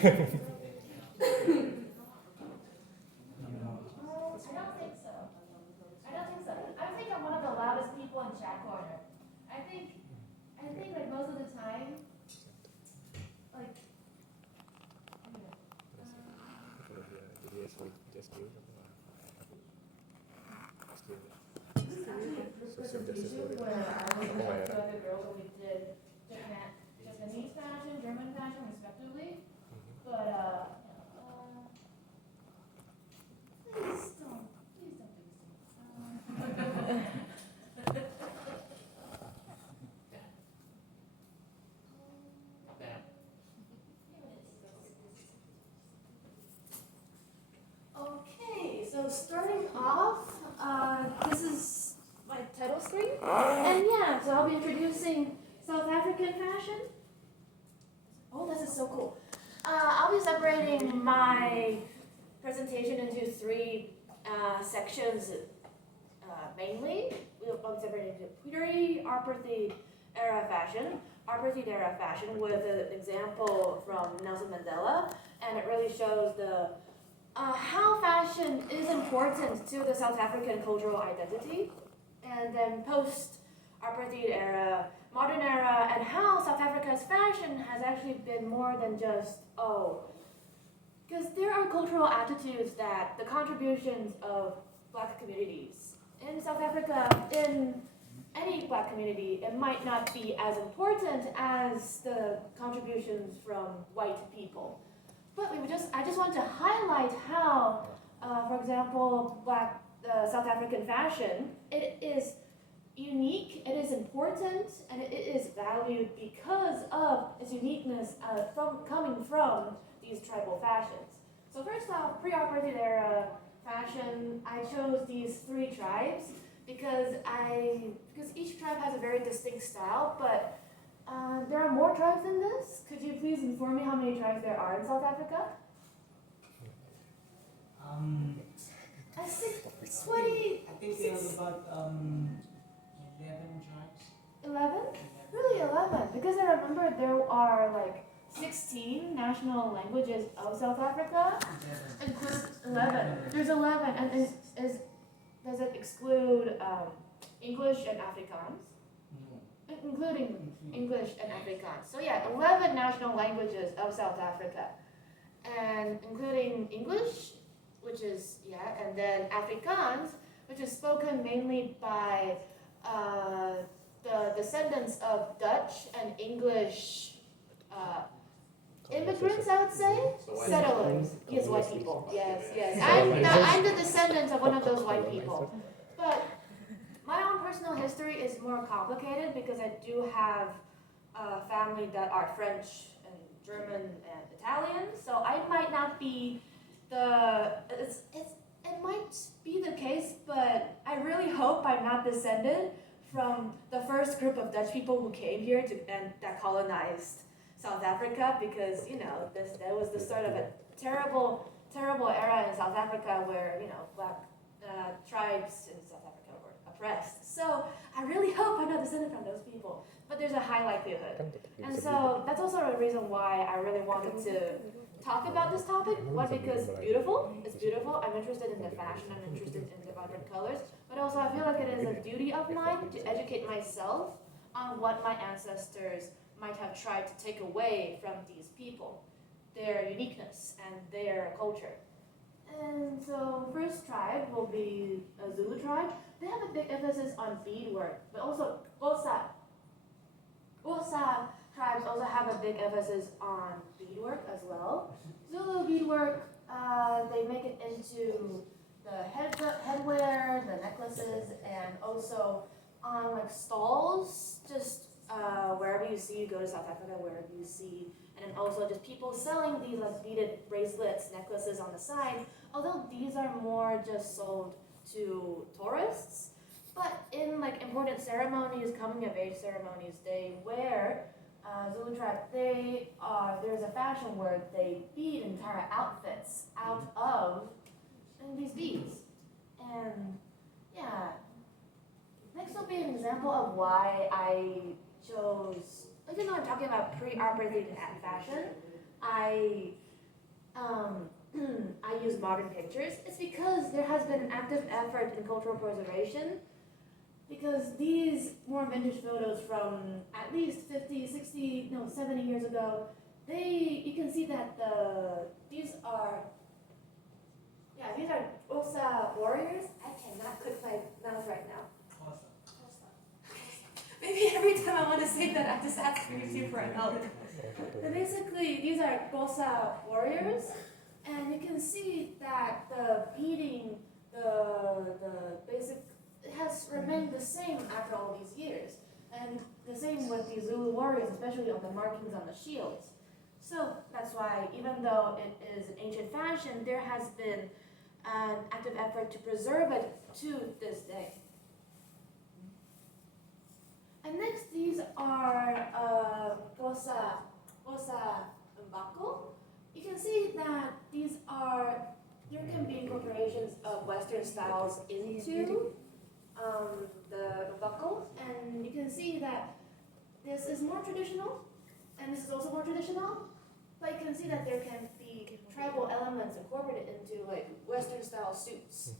think so. I don't think so. I think I'm one of the loudest people in chat corner. I think like most of the time, like, anyway, this is actually a group presentation where I was with two other girls and we did Japanese fashion, German fashion, respectively. But please don't do this. Okay, so starting off, this is my title screen, and yeah, so I'll be introducing South African fashion. Oh, this is so cool. I'll be separating my presentation into three sections mainly. I'll be separating into pre-apartheid era fashion, apartheid era fashion with an example from Nelson Mandela, and it really shows the how fashion is important to the South African cultural identity, and then post-apartheid era, modern era, and how South Africa's fashion has actually been more than just, because there are cultural attitudes that the contributions of Black communities in South Africa, in any Black community, it might not be as important as the contributions from white people. But I just want to highlight how, for example, South African fashion, it is unique, it is important, and it is valued because of its uniqueness coming from these tribal fashions. So first off, pre-apartheid era fashion, I chose these three tribes because each tribe has a very distinct style, but there are more tribes than this. Could you please inform me how many tribes there are in South Africa? I think 20. I think there's about 11 tribes. 11? Really 11? Because I remember there are like 16 national languages of South Africa. 11. There's 11, and does it exclude English and Afrikaans? Including English and Afrikaans. So yeah, 11 national languages of South Africa, and including English, which is and then Afrikaans, which is spoken mainly by the descendants of Dutch and English immigrants, I would say, settlers. Yes, white people. Yes. I'm the descendant of one of those white people, but my own personal history is more complicated because I do have a family that are French and German and Italian, so I might not be it might be the case, but I really hope I'm not descended from the first group of Dutch people who came here and that colonized South Africa, because that was the start of a terrible era in South Africa where Black tribes in South Africa were oppressed. So I really hope I'm not descended from those people, but there's a high likelihood. And so that's also a reason why I really wanted to talk about this topic. One, because it's beautiful, I'm interested in the fashion, I'm interested in the vibrant colors, but also I feel like it is a duty of mine to educate myself on what my ancestors might have tried to take away from these people, their uniqueness and their culture. And so first tribe will be a Zulu tribe. They have a big emphasis on beadwork, but also Xhosa tribes also have a big emphasis on beadwork as well. Zulu beadwork, they make it into the headwear, the necklaces, and also on like stalls, just wherever you see, you go to South Africa, wherever you see, and then also just people selling these like beaded bracelets, necklaces on the side, although these are more just sold to tourists. But in like important ceremonies, coming of age ceremonies, they wear Zulu tribe. There's a fashion where they bead entire outfits out of these beads, and yeah. Next will be an example of why I chose. Even though I'm talking about pre-apartheid fashion, I I use modern pictures, it's because there has been an active effort in cultural preservation. Because these more vintage photos from at least 50, 60, no, 70 years ago, you can see that these are Osa warriors. I cannot click my mouse right now. Maybe every time I want to say that, I just ask YouTube for help. But basically, these are Gosa warriors, and you can see that the beating, the basic, it has remained the same after all these years. And the same with the Zulu warriors, especially on the markings on the shields. So that's why, even though it is an ancient fashion, there has been an active effort to preserve it to this day. And next, these are Gosa Mbako. You can see that there can be incorporations of Western styles into the Mbako. And you can see that this is more traditional, and this is also more traditional. But you can see that there can be tribal elements incorporated into like Western style suits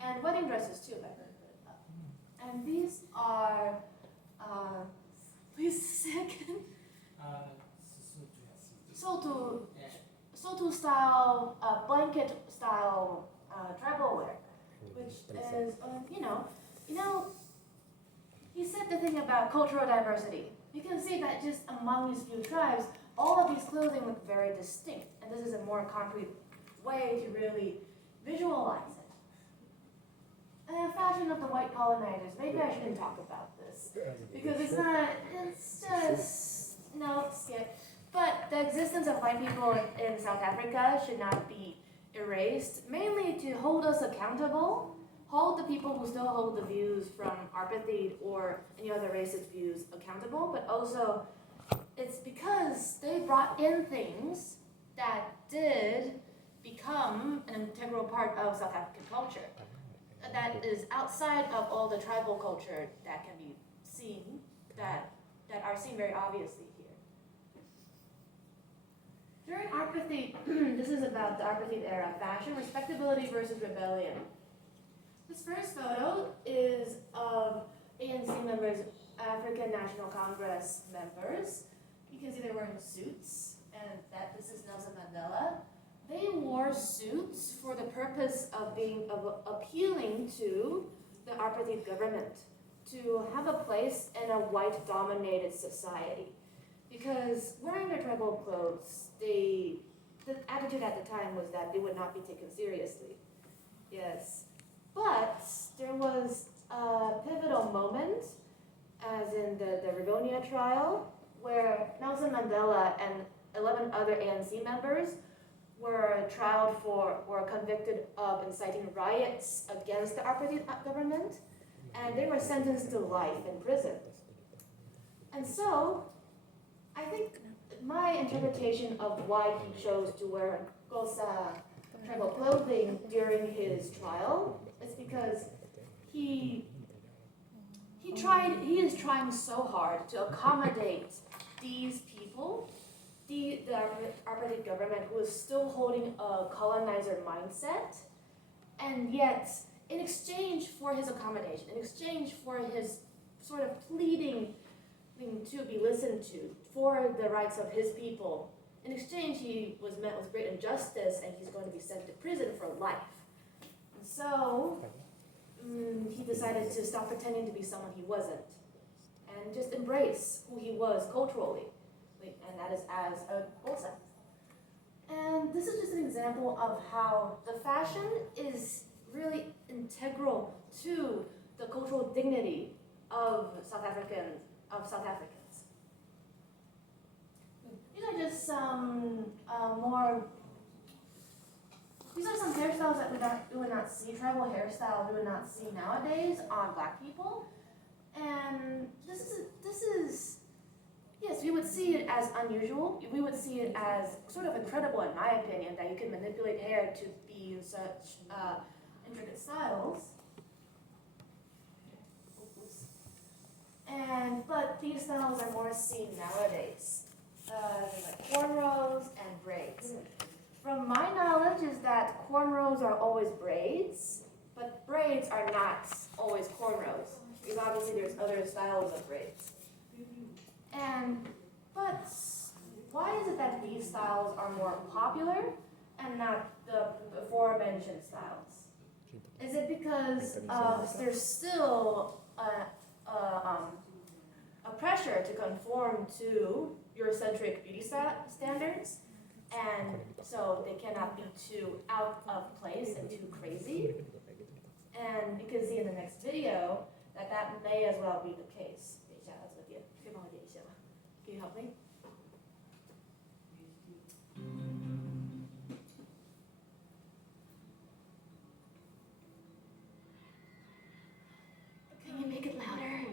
and wedding dresses too, if I could put it up. And these are, please a second. Sotu style, blanket style tribal wear, which is, he said the thing about cultural diversity. You can see that just among these few tribes, all of these clothing look very distinct, and this is a more concrete way to really visualize it. And the fashion of the white colonizers, maybe I shouldn't talk about this, because it's just, no, skip. But the existence of white people in South Africa should not be erased, mainly to hold us accountable, hold the people who still hold the views from apartheid or any other racist views accountable, but also it's because they brought in things that did become an integral part of South African culture. That is outside of all the tribal culture that can be seen, that are seen very obviously here. During apartheid, this is about the apartheid era, fashion, respectability versus rebellion. This first photo is of ANC members, African National Congress members. You can see they're wearing suits, and that this is Nelson Mandela. They wore suits for the purpose of appealing to the apartheid government to have a place in a white-dominated society. Because wearing their tribal clothes, the attitude at the time was that they would not be taken seriously. Yes. But there was a pivotal moment, as in the Rivonia trial, where Nelson Mandela and 11 other ANC members were convicted of inciting riots against the apartheid government, and they were sentenced to life in prison. And so, I think my interpretation of why he chose to wear Xhosa tribal clothing during his trial is because he is trying so hard to accommodate these people, the apartheid government, who is still holding a colonizer mindset, and yet in exchange for his accommodation, in exchange for his sort of pleading to be listened to for the rights of his people, in exchange he was met with great injustice and he's going to be sent to prison for life. And so he decided to stop pretending to be someone he wasn't and just embrace who he was culturally, and that is as a Xhosa. And this is just an example of how the fashion is really integral to the cultural dignity of South Africans. These are just some these are some hairstyles that we would not see, tribal hairstyles we would not see nowadays on Black people. And this is, yes, we would see it as unusual. We would see it as sort of incredible, in my opinion, that you can manipulate hair to be in such intricate styles. But these styles are more seen nowadays, like cornrows and braids. From my obviously there's other styles of braids. But why is it that these styles are more popular and not the aforementioned styles? Is it because there's still a pressure to conform to Eurocentric beauty standards, and so they cannot be too out of place and too crazy? And you can see in the next video that that may as well be the case. 等一下，这边可以帮我点一下吗？ Can you help me? Can you make it louder?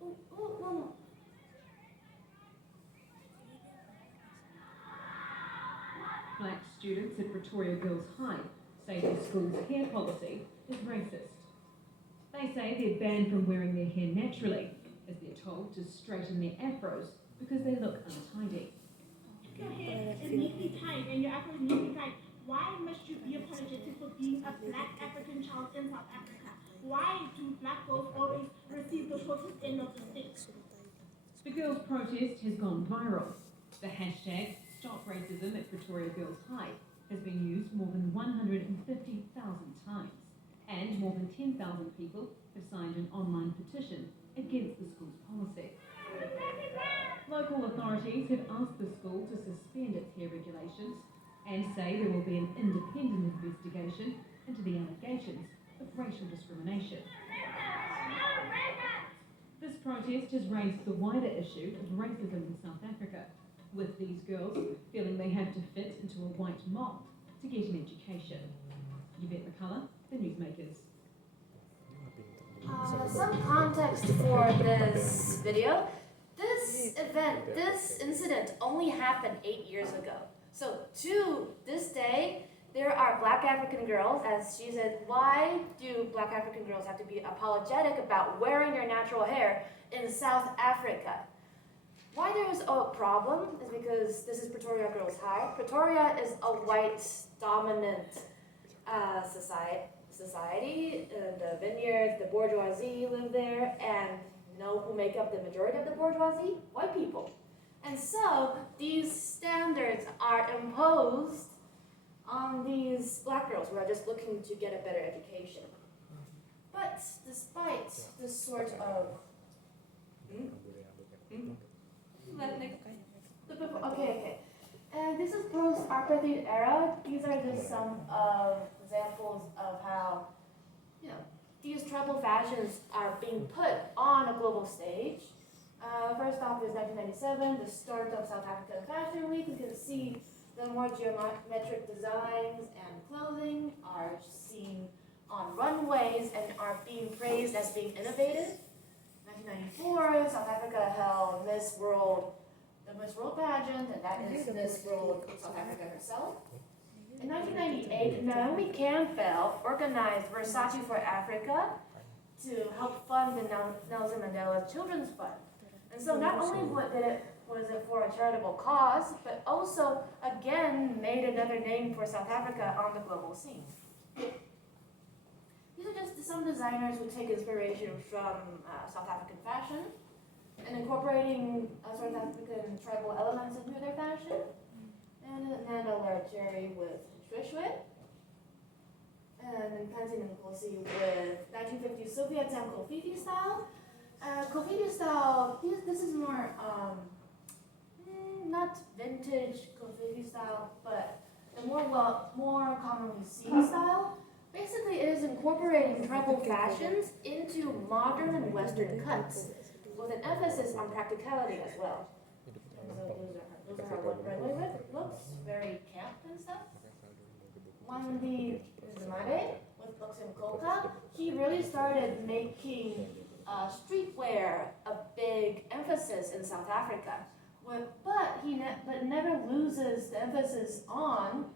No. Black students at Pretoria Girls High say the school's hair policy is racist. They say they're banned from wearing their hair naturally, as they're told to straighten their afros because they look untidy. Your hair is neatly tied and your afro is neatly tied. Why must you be apologetic for being a black African child in South Africa? Why do black girls always receive the shortest end of the stick? The girls' protest has gone viral. The hashtag Stop Racism at Pretoria Girls High has been used more than 150,000 times, and more than 10,000 people have signed an online petition against the school's policy. Local authorities have asked the school to suspend its hair regulations and say there will be an independent investigation into the allegations of racial discrimination. This protest has raised the wider issue of racism in South Africa, with these girls feeling they have to fit into a white mold to get an education. Yvette McCullough, The Newsmakers. Some context for this video. This incident only happened 8 years ago. So to this day, there are black African girls, as she said, why do black African girls have to be apologetic about wearing their natural hair in South Africa? Why there is a problem is because this is Pretoria Girls High. Pretoria is a white dominant society. The vineyards, the bourgeoisie live there, and you know who make up the majority of the bourgeoisie? White people. And so these standards are imposed on these black girls who are just looking to get a better education. But despite this sort of Okay. And this is post-apartheid era. These are just some examples of how, you know, these tribal fashions are being put on a global stage. First off is 1997, the start of South African Fashion Week. You can see the more geometric designs and clothing are seen on runways and are being praised as being innovative. 1994, South Africa held the Miss World pageant, and that is Miss World South Africa herself. In 1998, Naomi Campbell organized Versace for Africa to help fund the Nelson Mandela Children's Fund. And so not only was it for a charitable cause, but also, again, made another name for South Africa on the global scene. These are just some designers who take inspiration from South African fashion and incorporating South African tribal elements into their fashion. And Nana Larcherry with Shweshwe. And then Pansy Nkosi with 1950s Soviet and Kofifi style. Kofifi style, this is more, not vintage Kofifi style, but the more commonly seen style. Basically, it is incorporating tribal fashions into modern and Western cuts, with an emphasis on practicality as well. And so those are how runway looks, very camp and stuff. One the Zimade with Books and Coca, he really started making streetwear a big emphasis in South Africa, but never loses the emphasis on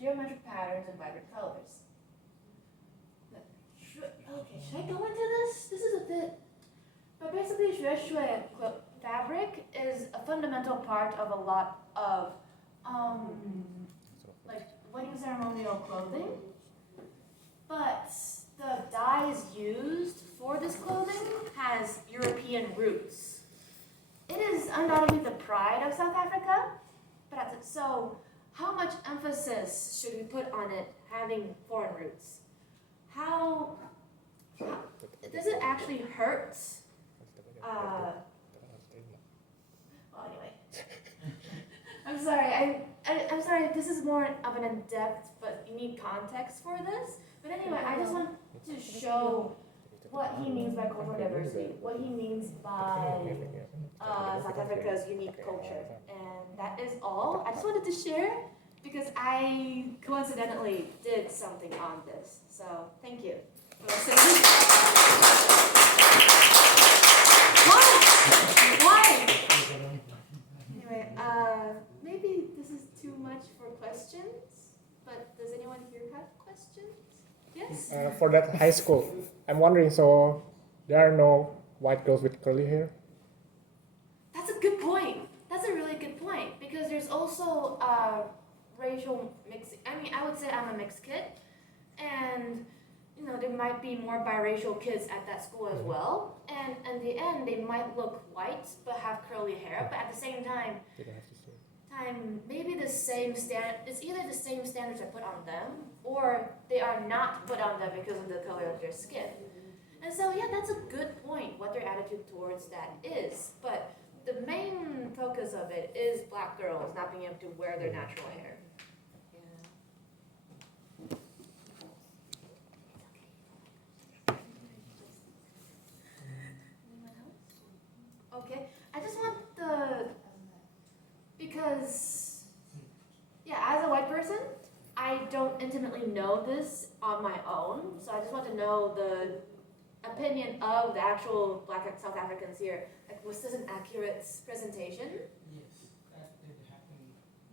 geometric patterns and vibrant colors. Okay, should I go into this? This is a bit. But basically, Shweshwe fabric is a fundamental part of a lot of like wedding ceremonial clothing. But the dyes used for this clothing has European roots. It is undoubtedly the pride of South Africa, but so how much emphasis should we put on it having foreign roots? How does it actually hurt? Well, anyway, I'm sorry. I'm sorry. This is more of an in-depth but unique context for this. But anyway, I just want to show what he means by cultural diversity, what he means by South Africa's unique culture, and that is all. I just wanted to share because I coincidentally did something on this. So thank you for listening. Why? Anyway, maybe this is too much for questions, but does anyone here have questions? Yes? For that high school, I'm wondering, so there are no white girls with curly hair? That's a good point. That's a really good point because there's also racial mixing. I mean, I would say I'm a mixed kid, and there might be more biracial kids at that school as well. And in the end, they might look white but have curly hair. But at the same time, maybe the same standard. It's either the same standards I put on them, or they are not put on them because of the color of their skin. And so, yeah, that's a good point. What their attitude towards that is, but the main focus of it is black girls not being able to wear their natural hair. Okay, I just want because, yeah, as a white person, I don't intimately know this on my own, so I just want to know the opinion of the actual Black South Africans here. Like, was this an accurate presentation? Yes, that did happen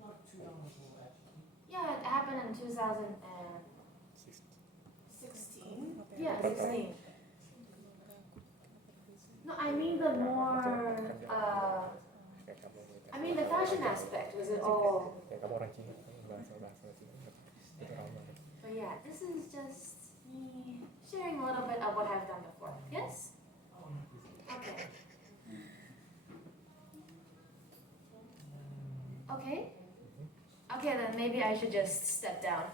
not too long ago actually. Yeah, it happened in 2016. Yeah, 16. No, I mean the more, the fashion aspect, was it all? But yeah, this is just me sharing a little bit of what I've done before. Yes? Okay. Okay? Okay, then maybe I should just step down.